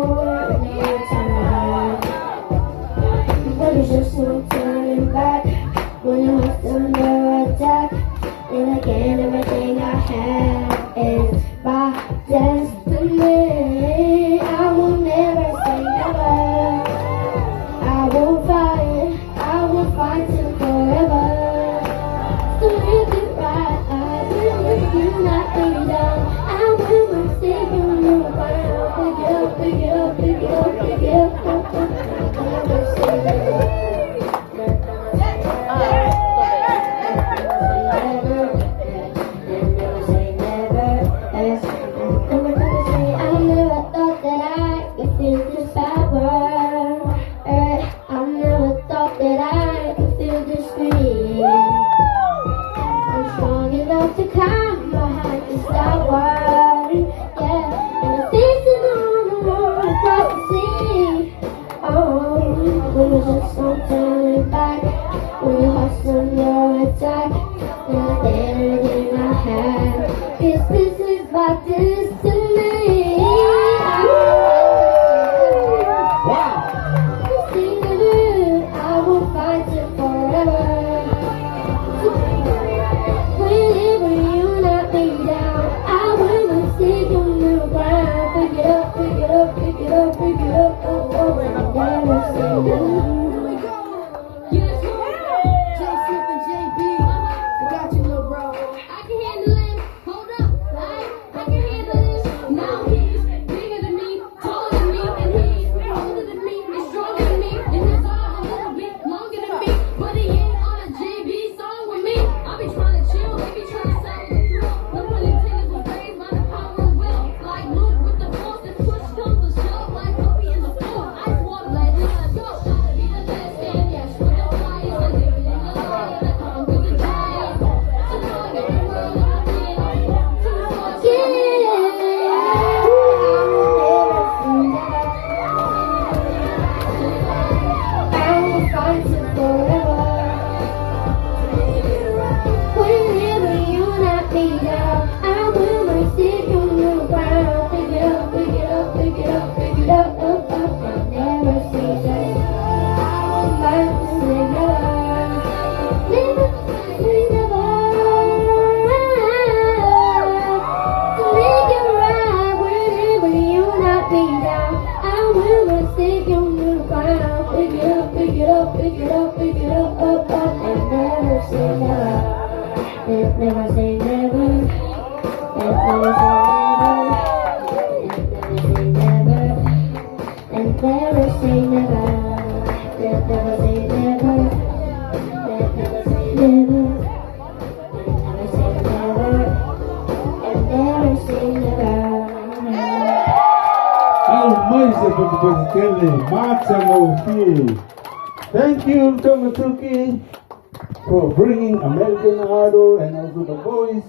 forward, never turn. But there's just no turning back when your heart's under attack. And again, everything I have is by destiny. I will never say never. I will fight till forever. So if you right, I will you not be down. I will stay on your ground. Pick it up, pick it up, pick it up, pick it up. Never say never. Never say never. Never say never. And never say never. Never say never. Never say never. Never say never. And never say never. Almighty Polynesia, Matsango. Thank you, Togatuki, for bringing American Idol and also the voice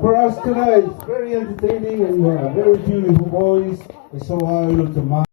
for us tonight. It's very entertaining and you have a very beautiful voice. So I look to